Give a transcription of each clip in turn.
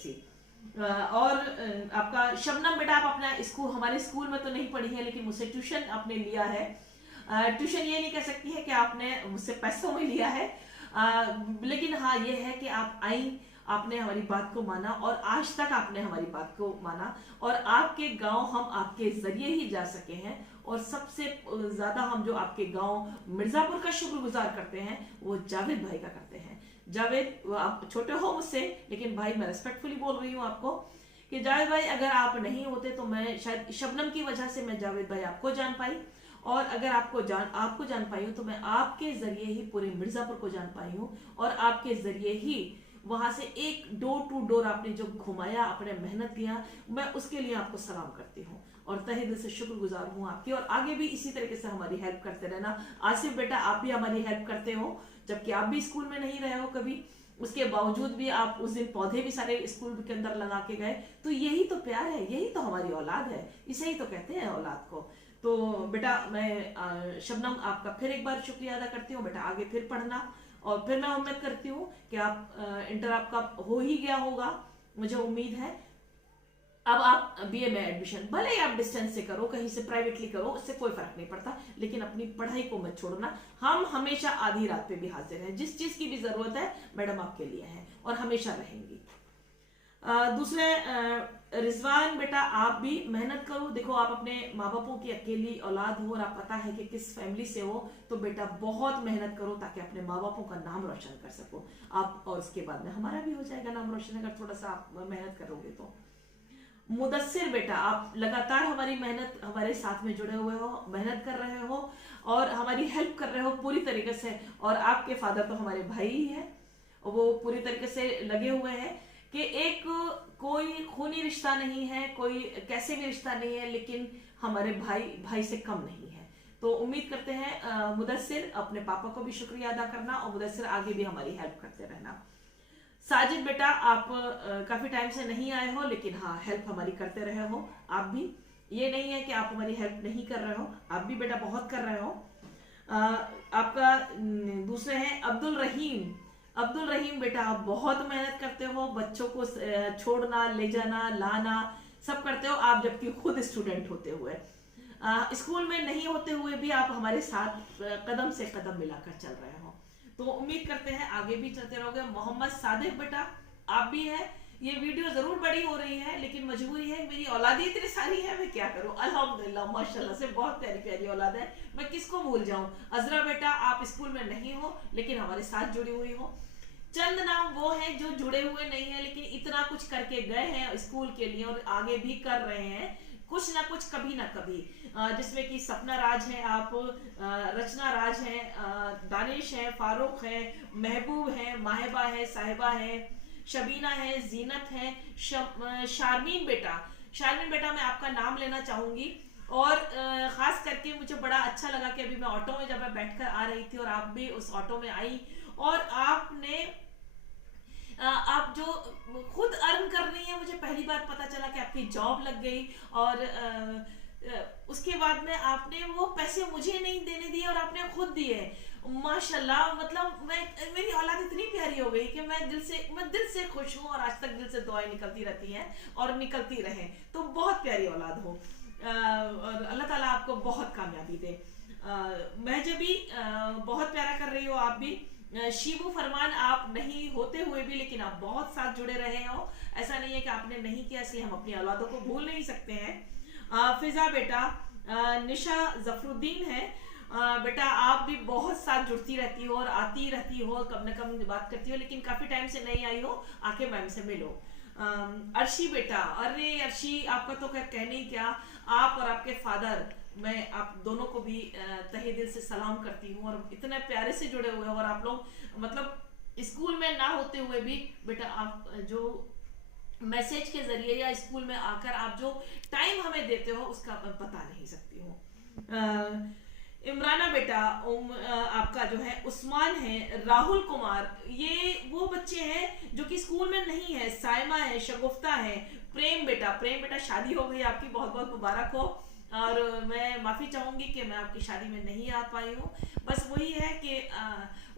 सी। और आपका शबनम बेटा, आप अपना स्कूल, हमारे स्कूल में तो नहीं पढ़ी है लेकिन मुझसे ट्यूशन आपने लिया है। ट्यूशन ये नहीं कह सकती है कि आपने मुझसे पैसों में लिया है, लेकिन हाँ ये है कि आप आई, आपने हमारी बात को माना और आज तक आपने हमारी बात को माना, और आपके गांव हम आपके जरिए ही जा सके हैं। और सबसे ज्यादा हम जो आपके गांव मिर्जापुर का शुक्रगुजार करते हैं वो जावेद भाई का करते हैं। जावेद, आप छोटे हो मुझसे लेकिन भाई मैं रेस्पेक्टफुली बोल रही हूँ आपको कि जावेद भाई अगर आप नहीं होते तो मैं शायद शबनम की वजह से मैं जावेद भाई आपको जान पाई, और अगर आपको जान पाई हूँ तो मैं आपके जरिए ही पूरे मिर्जापुर को जान पाई हूँ, और आपके जरिए ही वहां से एक डोर टू डोर आपने जो घुमाया, आपने मेहनत किया, मैं उसके लिए आपको सलाम करती हूँ और तहे दिल से शुक्रगुजार हूँ आपकी। और आगे भी इसी तरीके से हमारी हेल्प करते रहना। आसिफ बेटा, आप भी हमारी हेल्प करते हो, जबकि आप भी स्कूल में नहीं रहे हो कभी, उसके बावजूद भी आप उस दिन पौधे भी सारे स्कूल के अंदर लगा के गए। तो यही तो प्यार है, यही तो हमारी औलाद है, इसे ही तो कहते हैं औलाद को। तो बेटा मैं शबनम आपका फिर एक बार शुक्रिया अदा करती हूँ। बेटा आगे फिर पढ़ना, और फिर मैं उम्मीद करती हूँ कि आप इंटर आपका हो ही गया होगा, मुझे उम्मीद है। अब आप बीए में एडमिशन भले ही आप डिस्टेंस से करो, कहीं से प्राइवेटली करो, उससे कोई फर्क नहीं पड़ता, लेकिन अपनी पढ़ाई को मत छोड़ना। हम हमेशा आधी रात पे भी हाजिर हैं, जिस चीज की भी जरूरत है मैडम आपके लिए है और हमेशा रहेंगी। दूसरे रिजवान बेटा, आप भी मेहनत करो। देखो आप अपने माँ बापों की अकेली औलाद हो और आप पता है कि किस फैमिली से हो, तो बेटा बहुत मेहनत करो ताकि अपने माँ बापों का नाम रोशन कर सको आप, और उसके बाद में हमारा भी हो जाएगा नाम रोशन अगर थोड़ा सा आप मेहनत करोगे तो। मुदस्सिर बेटा, आप लगातार हमारी मेहनत, हमारे साथ में जुड़े हुए हो, मेहनत कर रहे हो और हमारी हेल्प कर रहे हो पूरी तरीके से, और आपके फादर तो हमारे भाई ही है, वो पूरी तरीके से लगे हुए हैं कि एक कोई खूनी रिश्ता नहीं है, कोई कैसे भी रिश्ता नहीं है, लेकिन हमारे भाई से कम नहीं है। तो उम्मीद करते हैं मुदस्सिर, अपने पापा को भी शुक्रिया अदा करना, और मुदस्सिर आगे भी हमारी हेल्प करते रहना। साजिद बेटा, आप काफी टाइम से नहीं आए हो, लेकिन हाँ हेल्प हमारी करते रहे हो आप भी, ये नहीं है कि आप हमारी हेल्प नहीं कर रहे हो, आप भी बेटा बहुत कर रहे हो। आपका दूसरे हैं अब्दुल रहीम बेटा, आप बहुत मेहनत करते हो, बच्चों को छोड़ना, ले जाना, लाना सब करते हो आप, जबकि खुद स्टूडेंट होते हुए, स्कूल में नहीं होते हुए भी आप हमारे साथ कदम से कदम मिलाकर चल रहे हो। तो उम्मीद करते हैं आगे भी चलते रहोगे। मोहम्मद सादिक बेटा, आप भी है। ये वीडियो जरूर बड़ी हो रही है लेकिन मजबूरी है, मेरी औलादी इतनी सारी है, मैं क्या करूं। अल्हम्दुलिल्लाह माशाल्लाह से बहुत प्यारी प्यारी औलाद है, मैं किसको भूल जाऊं। अजरा बेटा, आप स्कूल में नहीं हो लेकिन हमारे साथ जुड़ी हुई हो। चंद नाम वो हैं जो जुड़े हुए नहीं है लेकिन इतना कुछ करके गए हैं स्कूल के लिए और आगे भी कर रहे हैं कुछ ना कुछ, कभी ना कभी, जिसमें कि सपना राज है, आप रचना राज है, दानिश है, फारूक है, महबूब है, माहिबा है, साहिबा है, शबीना है, जीनत है, शारमीन बेटा मैं आपका नाम लेना चाहूंगी। और खास करके मुझे बड़ा अच्छा लगा कि अभी मैं ऑटो में जब मैं बैठकर आ रही थी और आप भी उस ऑटो में आई, और आपने आप जो खुद अर्न कर रही हैं, मुझे पहली बार पता चला कि आपकी जॉब लग गई, और उसके बाद में आपने वो पैसे मुझे नहीं देने दिए और आपने खुद दिए। माशाल्लाह, मतलब मेरी औलाद इतनी प्यारी हो गई कि मैं दिल से खुश हूँ, और आज तक दिल से दुआएं निकलती रहती हैं और निकलती रहे। तो बहुत प्यारी औलाद हो, और अल्लाह ताला आपको बहुत कामयाबी दे। महजबी बहुत प्यारा कर रही हो आप भी। शिबू फरमान, आप नहीं होते हुए भी लेकिन आप बहुत साथ जुड़े रहे हो, ऐसा नहीं है कि आपने नहीं किया, इसलिए हम अपनी औलादों को भूल नहीं सकते हैं। फिजा बेटा, निशा जफरुद्दीन है बेटा, आप भी बहुत साथ जुड़ती रहती हो और आती रहती हो, कब न कब बात करती हो, लेकिन काफी टाइम से नहीं आई हो, आके मैम से मिलो। अर्शी बेटा, अरे अर्शी, आपका तो कह नहीं क्या, आप और आपके फादर, मैं आप दोनों को भी तहे दिल से सलाम करती हूँ, और इतने प्यारे से जुड़े हुए हो, और आप लोग मतलब स्कूल में ना होते हुए भी बेटा आप जो मैसेज के जरिए या स्कूल में आकर आप जो टाइम हमें देते हो उसका मैं बता नहीं सकती हूँ। इमराना बेटा, आपका जो है उस्मान है, राहुल कुमार, ये वो बच्चे हैं जो कि स्कूल में नहीं है। साइमा है, शगुफ्ता है, प्रेम बेटा शादी हो गई आपकी, बहुत बहुत मुबारक हो, और मैं माफी चाहूंगी कि मैं आपकी शादी में नहीं आ पाई हूँ। बस वही है कि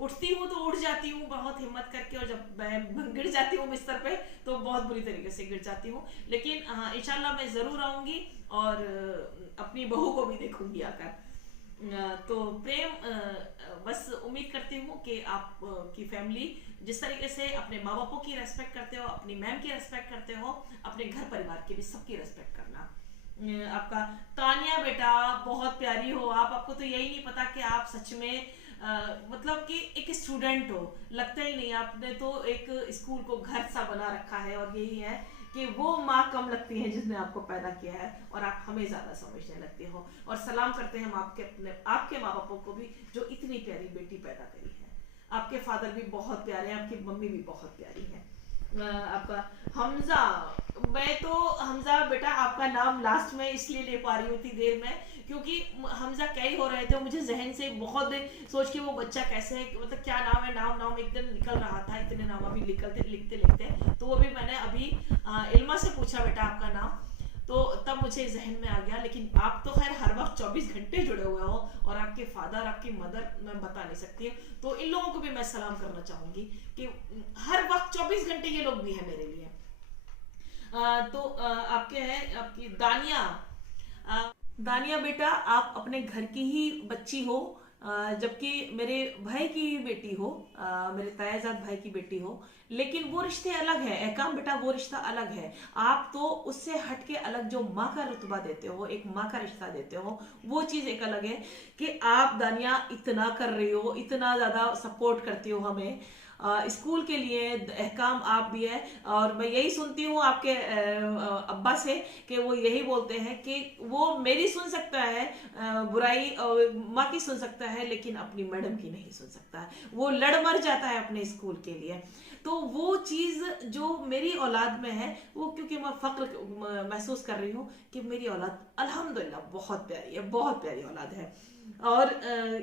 उठती हूँ तो उठ जाती हूँ बहुत हिम्मत करके, और जब मैं गिर जाती हूँ बिस्तर पे तो बहुत बुरी तरीके से गिर जाती हूँ। लेकिन हाँ, इंशाल्लाह मैं ज़रूर आऊँगी और अपनी बहू को भी देखूंगी आकर। तो प्रेम, बस उम्मीद करती हूँ कि आप की फैमिली जिस तरीके से अपने माँ बापों की रेस्पेक्ट करते हो, अपनी मैम की रेस्पेक्ट करते हो, अपने घर परिवार की भी सबकी रेस्पेक्ट करना। आपका तानिया बेटा बहुत प्यारी हो आप, आपको तो यही नहीं पता कि आप सच में मतलब कि एक स्टूडेंट हो, लगता ही नहीं। आपने तो एक स्कूल को घर सा बना रखा है, और यही है कि वो माँ कम लगती है जिसने आपको पैदा किया है, और आप हमें ज्यादा समझने लगते हो। और सलाम करते हैं हम आपके माँ बापों को भी जो इतनी प्यारी बेटी पैदा करी है। आपके फादर भी बहुत प्यारे हैं, आपकी मम्मी भी बहुत प्यारी है। आपका हमजा, मैं तो हमजा बेटा आपका नाम लास्ट में इसलिए ले पा रही हूँ इतनी देर में, क्योंकि हमजा क्या ही हो रहे थे, मुझे जहन से बहुत सोच के वो बच्चा कैसे है, मतलब क्या नाम है, नाम एक दिन निकल रहा था, इतने नाम अभी लिखते लिखते तो वो भी मैंने अभी इल्मा से पूछा बेटा आपका नाम, तो तब मुझे जहन में आ गया। लेकिन आप तो खैर हर वक्त 24 घंटे जुड़े हुए हो, और आपके फादर आपकी मदर मैं बता नहीं सकती, तो इन लोगों को भी मैं सलाम करना चाहूंगी कि हर वक्त 24 घंटे ये लोग भी हैं मेरे लिए। तो आपके हैं आपकी दानिया। दानिया बेटा आप अपने घर की ही बच्ची हो, जबकि मेरे भाई की बेटी हो, मेरे तायाजाद भाई की बेटी हो, लेकिन वो रिश्ते अलग है। एहकाम बेटा वो रिश्ता अलग है। आप तो उससे हटके अलग जो माँ का रुतबा देते हो, एक माँ का रिश्ता देते हो, वो चीज एक अलग है कि आप दानिया इतना कर रही हो, इतना ज्यादा सपोर्ट करती हो हमें स्कूल के लिए, अहकाम आप भी है। और मैं यही सुनती हूँ आपके अब्बा से कि वो यही बोलते हैं कि वो मेरी सुन सकता है बुराई, माँ की सुन सकता है, लेकिन अपनी मैडम की नहीं सुन सकता है। वो लड़ मर जाता है अपने स्कूल के लिए। तो वो चीज जो मेरी औलाद में है, वो क्योंकि मैं फख्र महसूस कर रही हूँ कि मेरी औलाद अल्हम्दुलिल्लाह बहुत प्यारी है, बहुत प्यारी औलाद है। और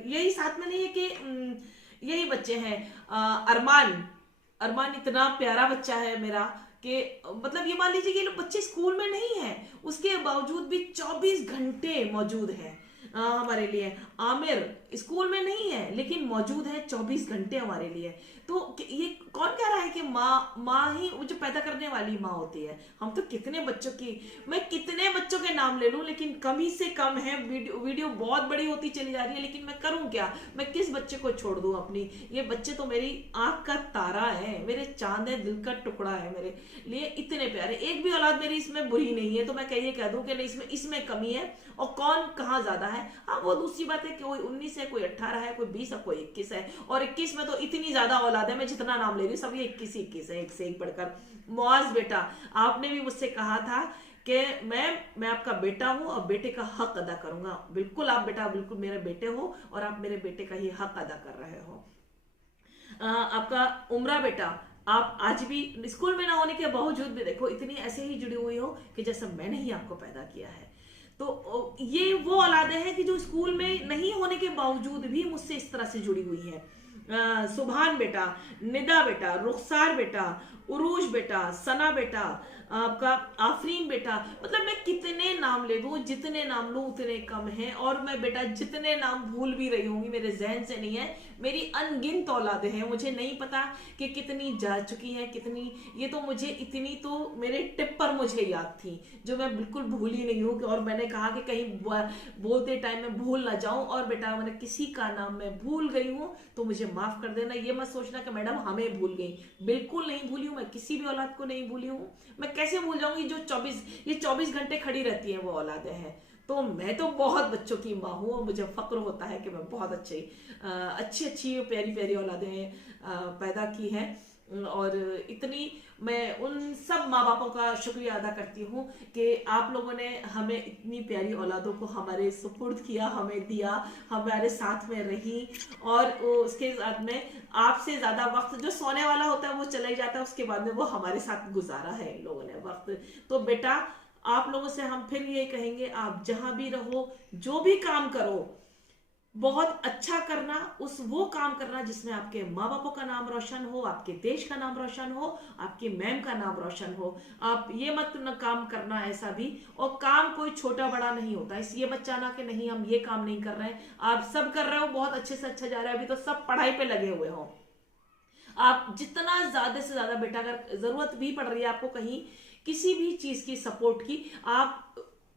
यही साथ में नहीं है कि यही बच्चे हैं। अरमान, अरमान इतना प्यारा बच्चा है मेरा कि मतलब ये मान लीजिए कि लोग बच्चे स्कूल में नहीं है, उसके बावजूद भी 24 घंटे मौजूद है हमारे लिए। आमिर स्कूल में नहीं है लेकिन मौजूद है 24 घंटे हमारे लिए। तो ये कौन कह रहा है कि माँ ही जो पैदा करने वाली माँ होती है। हम तो कितने बच्चों की, मैं कितने बच्चों के नाम ले लूं लेकिन कम ही से कम है। वीडियो बहुत बड़ी होती चली जा रही है, लेकिन मैं करूं क्या, मैं किस बच्चे को छोड़ दूं अपनी। ये बच्चे तो मेरी आंख का तारा है, मेरे चांद है, दिल का टुकड़ा है मेरे लिए, इतने प्यारे। एक भी औलाद मेरी इसमें बुरी नहीं है, तो मैं ये कह दूं कि नहीं इसमें कमी है और कौन कहाँ ज्यादा है। हाँ वो दूसरी बात है कि कोई 19 है, कोई 18 है, कोई 20 है, कोई 21 है, और 21 में तो इतनी ज्यादा औलाद है, मैं जितना नाम ले रही हूँ सब ये 21 है, एक से एक बढ़कर। मुआज बेटा आपने भी मुझसे कहा था कि मैं आपका बेटा हूं और बेटे का हक अदा करूंगा। बिल्कुल आप बेटा बिल्कुल मेरे बेटे हो और आप मेरे बेटे का ही हक अदा कर रहे हो। आपका उमरा बेटा, आप आज भी स्कूल में ना होने के बावजूद भी देखो इतनी ऐसे ही जुड़ी हुई हो कि जैसा मैंने ही आपको पैदा किया है। तो ये वो औलादे हैं कि जो स्कूल में नहीं होने के बावजूद भी मुझसे इस तरह से जुड़ी हुई है। सुभान बेटा, निदा बेटा, रुखसार बेटा, उरूज बेटा, सना बेटा, आपका आफरीन बेटा, मतलब मैं कितने नाम ले दूं, जितने नाम लूं उतने कम हैं। और मैं बेटा जितने नाम भूल भी रही होंगी मेरे जहन से नहीं है, मेरी अनगिनत औलादे हैं, मुझे नहीं पता कि कितनी जा चुकी हैं कितनी। ये तो मुझे इतनी तो मेरे टिप पर मुझे याद थी जो मैं बिल्कुल भूल ही नहीं हूँ। और मैंने कहा कि कहीं बोलते टाइम में भूल ना जाऊं, और बेटा मैंने किसी का नाम मैं भूल गई हूँ तो मुझे माफ कर देना। ये मत सोचना कि मैडम हमें भूल गई, बिल्कुल नहीं भूली हूँ मैं, किसी भी औलाद को नहीं भूली हूँ। मैं कैसे भूल जाऊंगी जो 24 घंटे खड़ी रहती है वो औलादे हैं। तो मैं तो बहुत बच्चों की माँ हूँ और मुझे फक्र होता है कि मैं बहुत अच्छी प्यारी प्यारी औलादें पैदा की हैं। और इतनी मैं उन सब माँ बापों का शुक्रिया अदा करती हूँ कि आप लोगों ने हमें इतनी प्यारी औलादों को हमारे सुपुर्द किया, हमें दिया, हमारे साथ में रही। और उसके साथ में आपसे ज्यादा वक्त जो सोने वाला होता है वो चला ही जाता है, उसके बाद में वो हमारे साथ गुजारा है इन लोगों ने वक्त। तो बेटा आप लोगों से हम फिर ये कहेंगे, आप जहां भी रहो जो भी काम करो बहुत अच्छा करना, वो काम करना जिसमें आपके माँ बापों का नाम रोशन हो, आपके देश का नाम रोशन हो, आपकी मैम का नाम रोशन हो। आप ये मत न काम करना ऐसा भी, और काम कोई छोटा बड़ा नहीं होता, इस ये मत चाहना कि नहीं हम ये काम नहीं कर रहे हैं, आप सब कर रहे हो, बहुत अच्छे से अच्छा जा रहा है, अभी तो सब पढ़ाई पे लगे हुए हो। आप जितना ज्यादा से ज्यादा बेटा, अगर जरूरत भी पड़ रही है आपको कहीं किसी भी चीज की सपोर्ट की, आप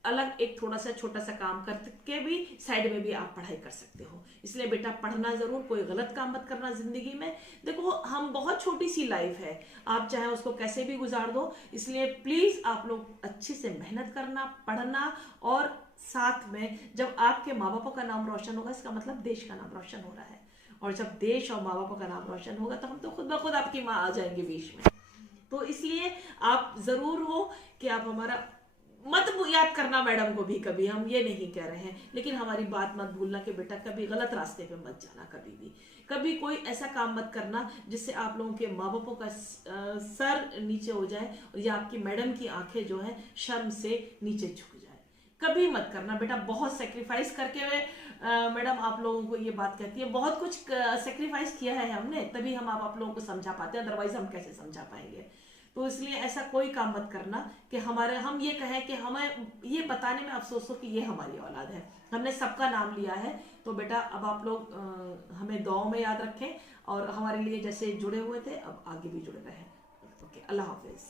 अलग एक थोड़ा सा छोटा सा काम करके भी साइड में भी आप पढ़ाई कर सकते हो। इसलिए बेटा पढ़ना जरूर, कोई गलत काम मत करना जिंदगी में। देखो हम बहुत छोटी सी लाइफ है, आप चाहे उसको कैसे भी गुजार दो, इसलिए प्लीज आप लोग अच्छे से मेहनत करना, पढ़ना, और साथ में जब आपके माँ बापों का नाम रोशन होगा, इसका मतलब देश का नाम रोशन हो रहा है, और जब देश और माँ बापों का नाम रोशन होगा तो हम तो खुद ब खुद आपकी माँ आ जाएंगे बीच में। तो इसलिए आप जरूर हो कि आप हमारा मत याद करना मैडम को भी, कभी हम ये नहीं कह रहे हैं, लेकिन हमारी बात मत भूलना कि बेटा कभी गलत रास्ते पे मत जाना, कभी भी कभी कोई ऐसा काम मत करना जिससे आप लोगों के माँ बापों का सर नीचे हो जाए, या आपकी मैडम की आंखें जो है शर्म से नीचे झुक जाए, कभी मत करना बेटा। बहुत सेक्रीफाइस करके मैडम आप लोगों को ये बात कहती है, बहुत कुछ सेक्रीफाइस किया है हमने, तभी हम आप लोगों को समझा पाते हैं, अदरवाइज हम कैसे समझा पाएंगे। तो इसलिए ऐसा कोई काम मत करना कि हम ये कहें कि हमें ये बताने में अफसोस हो कि ये हमारी औलाद है, हमने सबका नाम लिया है। तो बेटा अब आप लोग हमें दुआओं में याद रखें, और हमारे लिए जैसे जुड़े हुए थे अब आगे भी जुड़े रहें। ओके, अल्लाह हाफिज।